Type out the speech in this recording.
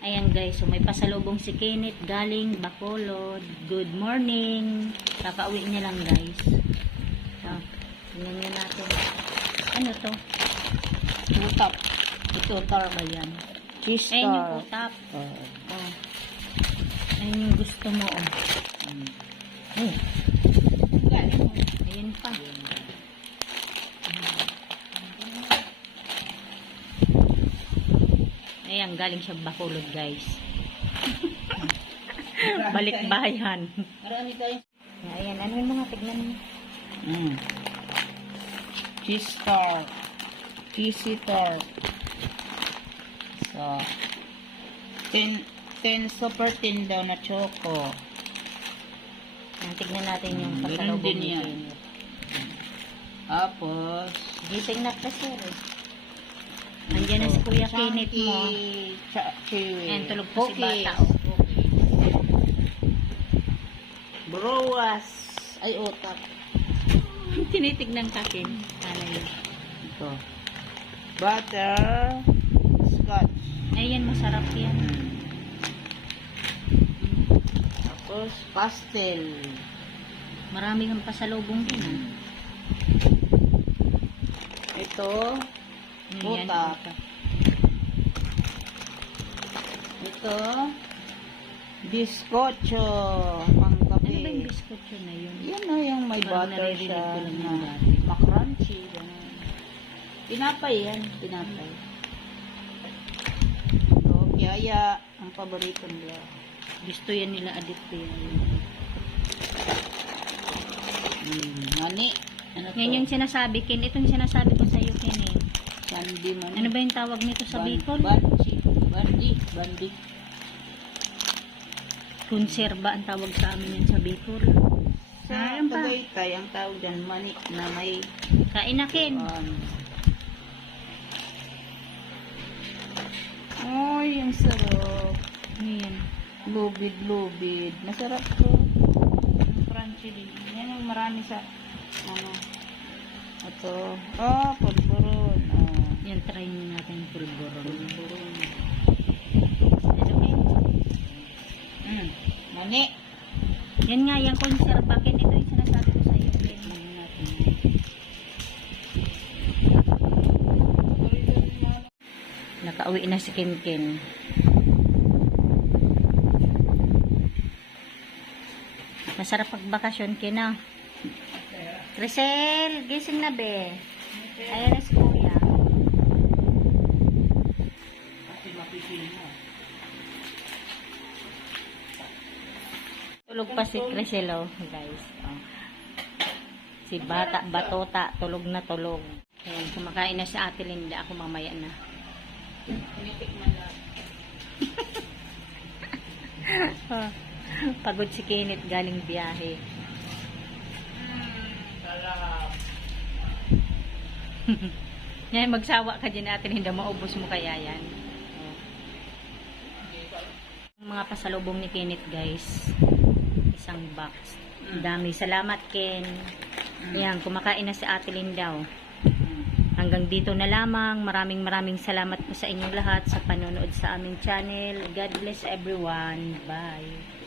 Ayan guys, so may pasalubong si Kenneth galing Bacolod. Good morning. Kakauwi niya lang guys. So, tingnan niyo natin. Ano to? Utap. Itutar ba yan? Cheese Ayan yung tart. utap. Oh. Oh. Ayan yung gusto mo. Oh. Ayan pa. Ayan, galing siya Bacolod guys. Balik bayan. Marami tayo. Ayan, ano yung mga tignan mo? Cheese tart. Cheesy tart. So, 10 super tin daw na choco. Ayan, tignan natin yung Ganun pasalubong din ni yan. Kenneth. Tapos, Gising na kasi eh. Andiyan na si Kuya Kenneth mo. Chewy. Ayan, tulog po si bata. Oh. Browas. Ay, utak. Tinitignan ka, Ken. Sana yun. Ito. Butter. Scotch. Ayan, masarap yan. Tapos, pastel. Marami kang pasalubong din. Ah. Ito. Ayan, Utak. utak. Ito. Biscocho. Pangkape. Ano ba yung biscuit na yun? Yan na yung may Parang butter naririnig siya ko lang na yung dati. makrunchy. Ganun. Tinapay yan. Tinapay. Ito, piyaya. Ang paborito nila. Gusto yan nila addict yan. Mani. Ano to? Yan yung sinasabi, Ken. Ito yung sinasabi ko sa'yo, Ken eh. Candy mani. Ano ba yung tawag nito sa Bicol? Bandi. Konserba ang tawag sa amin yan sa Bicol. Sa Ayan pa. Tagaytay, ang tawag dyan, mani na may Kain na, Ken. Ay, ang sarap. Ayan. Lubid. Masarap to. Crunchy din. Yan yung marami sa, ano, ito. Pulburon. Yan, try nyo natin yung pulboron. Pulburon. Ano, Ken? Mani. Yan nga, yung konserba, Ken. Ito yung sinasabi ko sa'yo, Ken. Nakauwi na si Ken Ken. Masarap pagbakasyon, Ken, ah. Crisel, gising na, be. Ayan na si Kuya. Tulog pa si Crisel, oh, guys. Oh. Si Batota, tulog na tulog. Ayan, kumakain na si Ate Linda. Ako mamaya na. Pagod si Kenneth galing biyahe. Yan, magsawa ka dyan natin, hindi maubos mo kaya yan. Mga pasalubong ni Kenneth guys. Isang box. Dami. Salamat, Ken. Yan, kumakain na si Ate Linda. Hanggang dito na lamang. Maraming salamat po sa inyong lahat sa panonood sa aming channel. God bless everyone. Bye.